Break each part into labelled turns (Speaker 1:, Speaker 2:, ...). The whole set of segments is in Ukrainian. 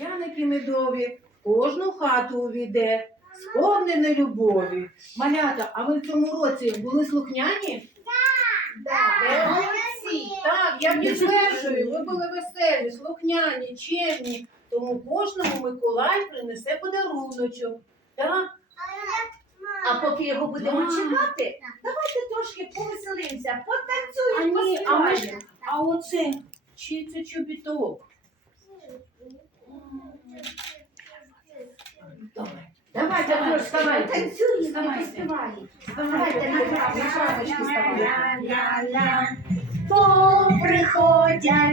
Speaker 1: Пряники медові, кожну хату увійде, сповнене любові. Малята, а ви в цьому році були слухняні? Так, молодці. Так, я підтверджую, ви були веселі, слухняні, чемні. Тому кожному Миколай принесе подаруночок. Так?
Speaker 2: А поки його будемо
Speaker 1: Да.
Speaker 2: чекати, давайте трошки повеселимося,
Speaker 1: А
Speaker 2: потанцюємо,
Speaker 1: ні, а ми ж,
Speaker 2: поспіваємо.
Speaker 1: а оце, чи це чобіток? Давай.
Speaker 2: Давайте
Speaker 1: Вставай,
Speaker 2: поспіваємо.
Speaker 1: Давайте на крапочки.
Speaker 2: Ля-ля-ля. То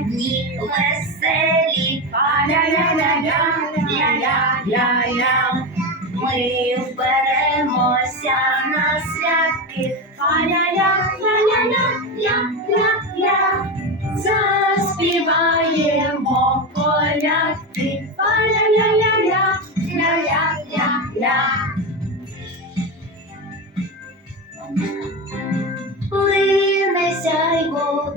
Speaker 2: дні веселі, ля-ля-ля-ля, ля-ля-ля-ля. Ми вберемося на святки, ля-ля-ля, ля-ля-ля, ля-ля-ля. Заспіваємо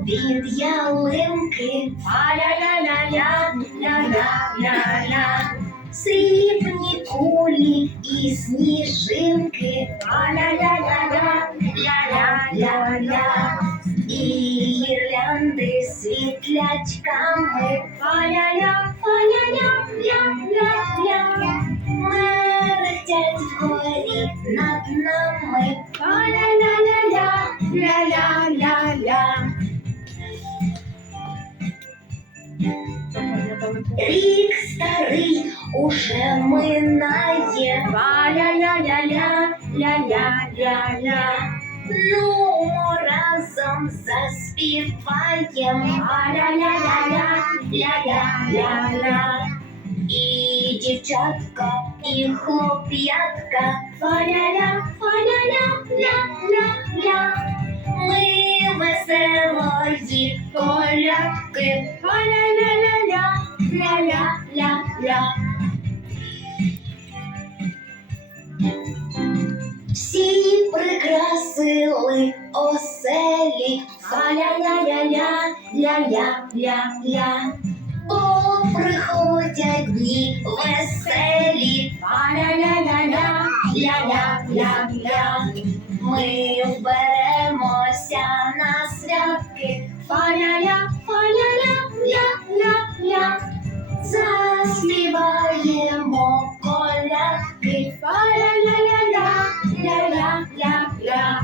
Speaker 2: сяйво від ялинки, а-ля-ля-ля-ля, ля-ля-ля-ля. Срібні кулі і сніжинки, а-ля-ля-ля-ля, ля-ля-ля-ля. І гірлянди світлячками, а-ля-ля, а-ля-ля, ля-ля-ля. Мерехтять вгорі над нами, а-ля-ля-ля-ля, Рік старий уже минає, ля-ля-ля-ля, ля-ля-ля-ля. Ну, разом заспіваєм, ля-ля-ля-ля, ля-ля-ля-ля. І дівчатка, і хлоп'ятка, фаля-ля, фаля-ля, ля-ля-ля. Ми веселої колядки, фаля-ля-ля-ля, Ля-ля-ля-ля. Всі прикрасили оселі, фаля-ля-ля-ля, ля-ля-ля-ля. О, приходять дні веселі, фаля-ля-ля-ля, ля-ля-ля-ля. Ми вберемося на святки, фаля-ля, фаля-ля, ля-ля-ля. Заспіваємо колядки, фаля-ля-ля-ля, ля-ля-ля-ля.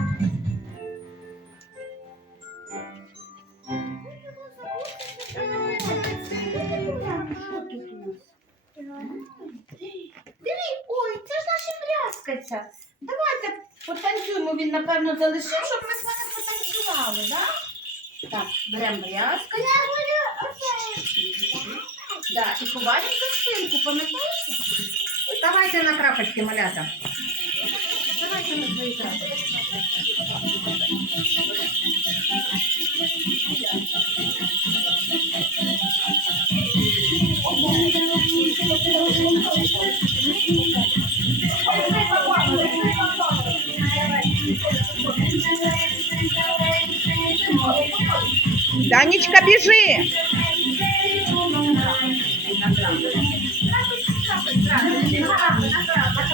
Speaker 2: Диви, ой, це ж наша брязкаця. Давайте потанцюємо, він, напевно, залишив, щоб ми з вами потанцювали, так? Так, беремо брязкацю. Да, і ховаємо за спинку, пам'ятаєте? Ой, Давайте на крапочки, малята. Давайте на свої крапочки.
Speaker 3: Данечка,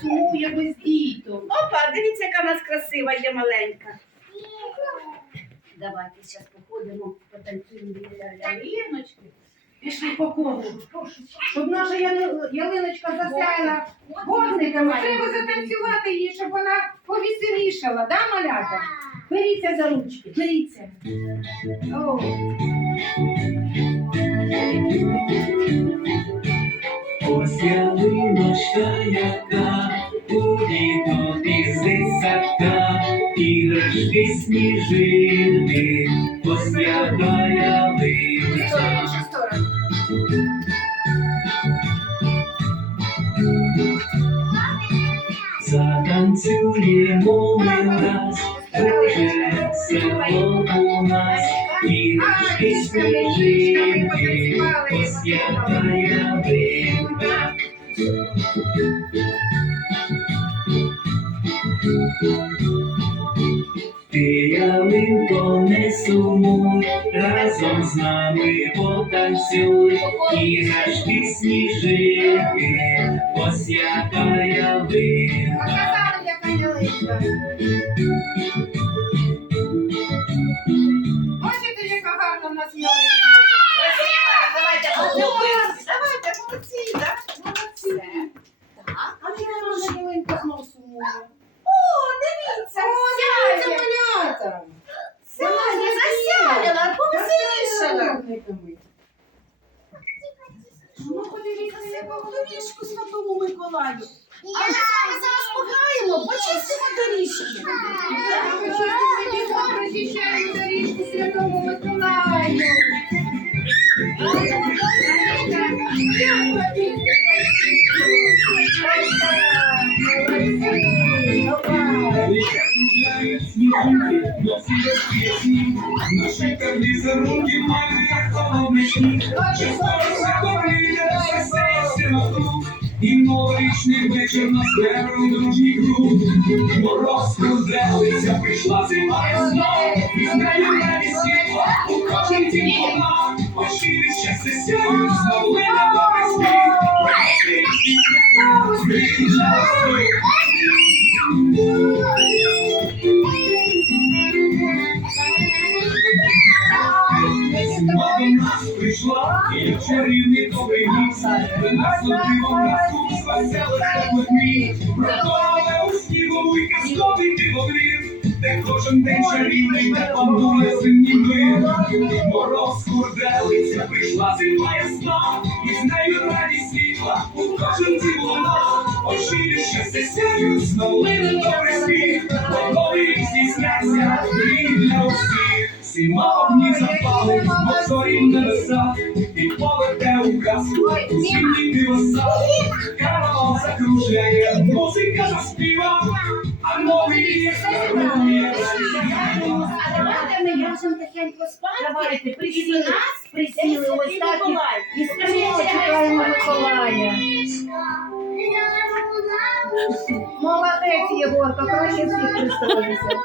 Speaker 1: сумує без діток.
Speaker 2: Опа, дивіться, яка в нас красива є маленька. Давайте зараз походимо, потанцюємо біля ялиночки.
Speaker 1: Пішли по колу. Щоб наша яли- ялиночка засяяла вогниками, треба затанцювати її, щоб вона повеселішала, да, малята? Беріться за ручки, беріться. О.
Speaker 4: Ось ялиночка, яка у літо із садка, іграшки сніжини, ось яка ялиночка. Затанцюємо ми раз, дуже село у нас, іграшки сніжини, ось яка з нами потанцюй, сніжинки, ось яка ялинка.
Speaker 1: Показали, яка ялинка.
Speaker 2: Повеселішала. Ну, подивіться, в доріжку Святому Миколаю. А ми зараз пограємо, почистимо доріжки.
Speaker 1: Прочищаємо доріжку Святому Миколаю.
Speaker 4: Наші карнизи руки майже і новорічний вечір на сперу дружній круг. Мороз кружелиця, прийшла зима ясна, і з нею радість світла, у кожен дім вона, від щастя сяють, знову на добрий світ. Приїжджай, Зима нас прийшла, як чарівний добрий ліс, винесло диво казку з веселих теплих міст. Врятували у снігу і казковий дивовір, де кожен день чарівний, де панує зимній мир. Мороз курделиця, прийшла зима ясна, і з нею радість світла, у кожен дім луна, очі щастя сяють, знову добрий сміх, сняться, мрії для усіх. Зима огні запали, в небесах, і поведе у казку, у зимній дивоса. Караван закружає, музика заспіва, а новий рік дарує.
Speaker 2: А давайте ми ляжемо тихенько спати.
Speaker 1: Давайте,
Speaker 2: І
Speaker 1: присіли,
Speaker 2: до нас
Speaker 1: присіли ось так і- спимо, чекаємо Миколая. Молодець, Єгорка, краще всіх пристроївся.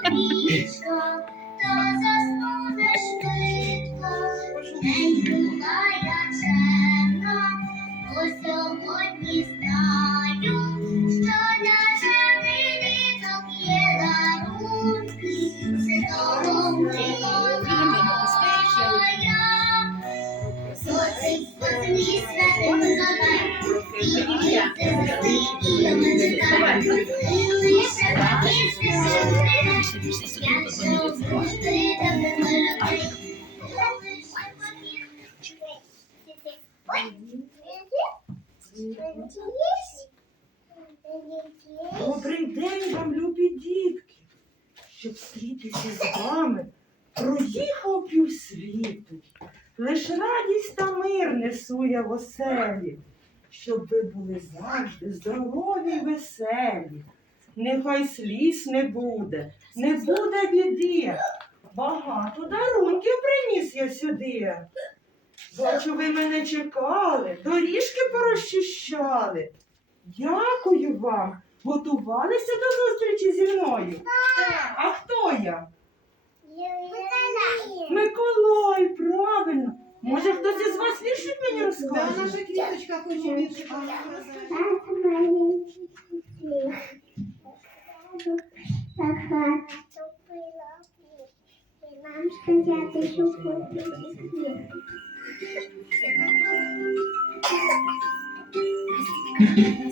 Speaker 3: and я в оселі. щоб ви були завжди здорові й веселі. Нехай сліз не буде, не буде біди. Багато дарунків приніс я сюди. Бачу, ви мене чекали, доріжки порозчищали. Дякую вам. Готувалися до зустрічі зі мною. А хто я? Миколай, правильно. Може, хтось із вас віршик мені
Speaker 1: Да,
Speaker 3: розкаже?
Speaker 1: наша квіточка хоче віршик вам розкажи.
Speaker 5: Нам.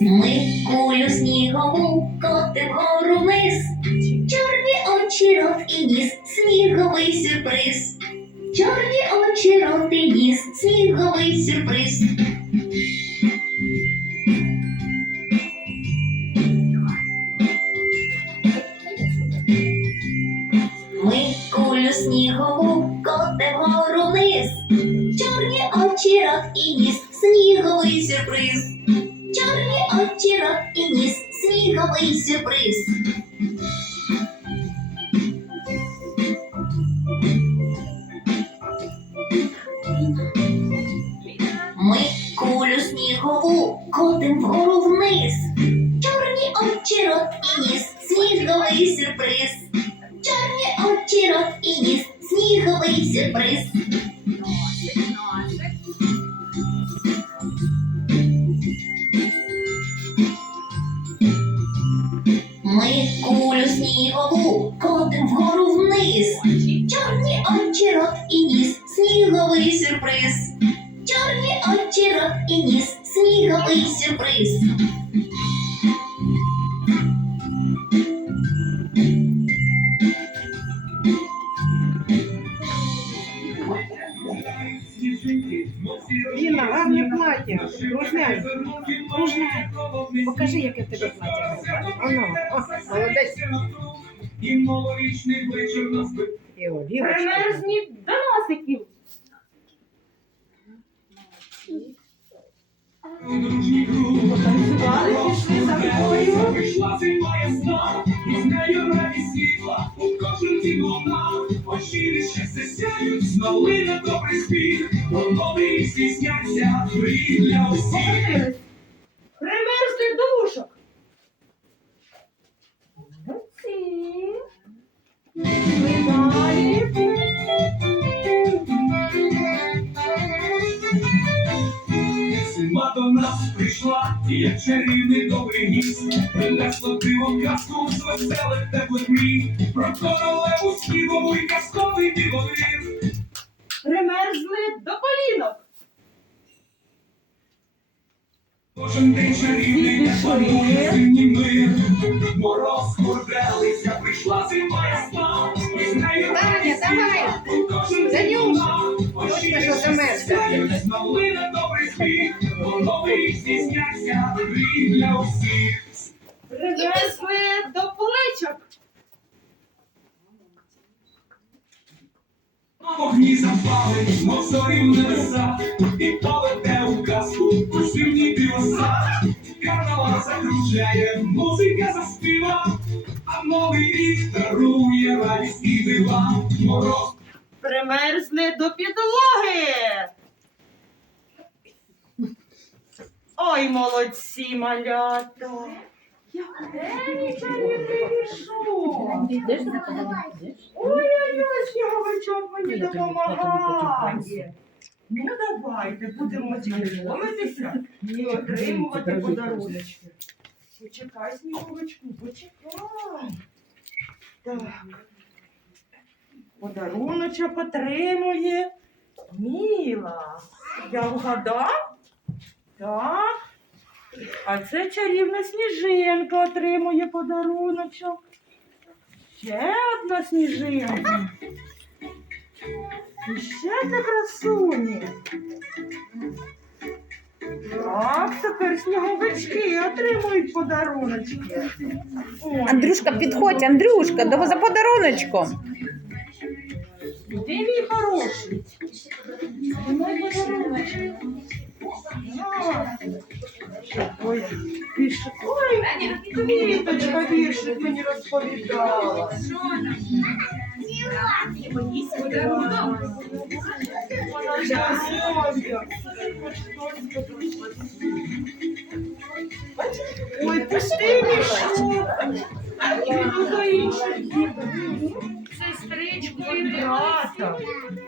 Speaker 2: Ми кулю снігову котим гору вниз, чорні очі, рот і ніс, сніговий сюрприз. Чорні очі, рот і ніс, сніговий сюрприз. Ми кулю снігову котим гору вниз, чорні очі, рот і ніс, сніговий сюрприз. Чорні очі, рот і ніс, сніговий сюрприз. Снігову котим вгору вниз. Чорні очі, рот і ніс, сніговий сюрприз. Чорні очі, рот і ніс, сніговий сюрприз. Ми кулю снігову котим вгору вниз. Чорні очі, рот і ніс, сніговий сюрприз. Чорні очі, рот і ніс, сніговий сюрприз.
Speaker 1: Ліна, гарне плаття. Кружняй. Кружняй. Покажи, яке в тебе плаття. Оно, о, молодець.
Speaker 4: І новорічний вечір нас
Speaker 1: І олівочка.
Speaker 3: Потанцювали, пішли за мною.
Speaker 4: І з нею радість світла, у кожен дім очі щастя сяють, знову на добрий спів, бо новий рік для усіх. І як чарівний добрий гість, принесло диво казку з веселих теплих мрій, про королеву снігову і казковий дивовир.
Speaker 3: Примерзли до колінок.
Speaker 4: Кожен день чарівний, як панує зимній мир. Мороз курделися, прийшла зима ясна, і з нею світла, у кожен день очі
Speaker 1: Ось що замерзла.
Speaker 4: знову на добрий бо новий рік для усіх.
Speaker 3: Примерзли до плечок.
Speaker 4: Вогні запали, мов зорі небеса, і поведе у казку у зимній білоса. Карнавал закружляє, музика заспіва, а новий рік дарує радість і дива. Мороз
Speaker 3: Примерзли до підлоги. Ой, молодці, малята. Який чарівний віршок. Ой-ой-ой, сніговичок мені допомагає. Ну, давайте будемо знайомитися і отримувати подаруночки. Почекай, сніговичку, почекай. Так. Подаруночок отримує Міла. Я вгадав? Так. А це чарівна сніжинка отримує подаруночок. Ще одна сніжинка. І ще це красуні. Так, тепер сніговички отримують подаруночки. Ой,
Speaker 6: Андрюшка, підходь, Андрюшка, до за подаруночком.
Speaker 3: Де мій хороший? Мій подаруночок? Ой, пише. Ой, квіточка віршик мені розповідала. Ой, пусти мішок. Піду до. Сестричку і брата.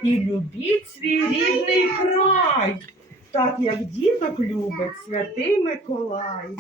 Speaker 3: І любіть свій край. Так як діток любить святий Миколай.